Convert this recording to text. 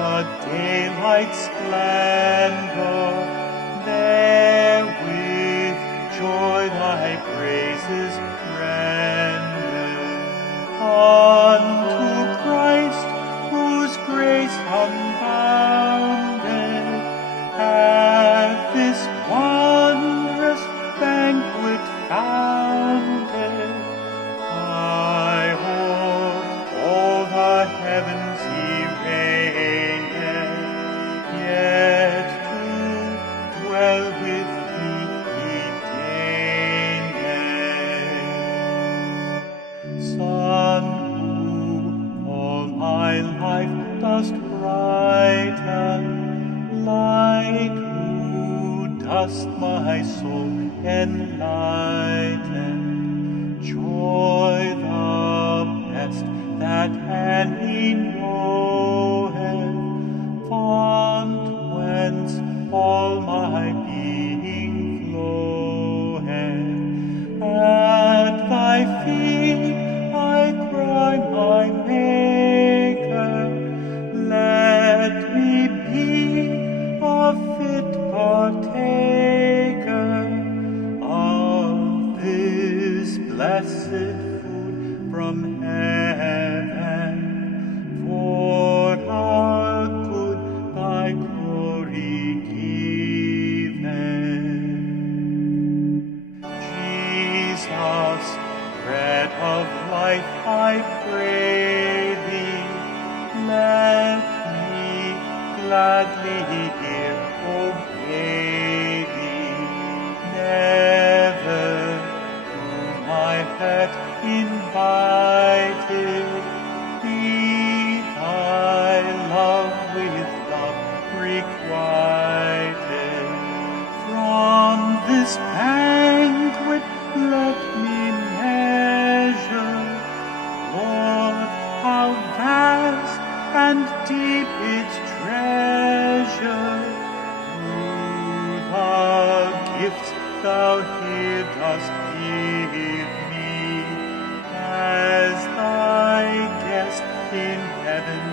the daylight splendor, there with joy thy praises render. Unto Christ, whose grace unbounded hath this wondrous banquet founded, by all the heavens he reigneth, yet to dwell with thee he deigneth. Son, who all my life dost brighten, light, who dost my soul enlighten, joy the best that any knoweth, font whence all my being floweth. At thy feet I cry, my Maker, let me be a fit partaker of this blessed food from heaven, for our good thy glory given. Jesus, bread of life, I pray thee, let me gladly hear, obey thee. Never to my heart invited, be thy love with love requited. From this banquet let me measure, Lord, how vast and deep its treasure. Through the gifts thou here dost give me, as thy guest in heaven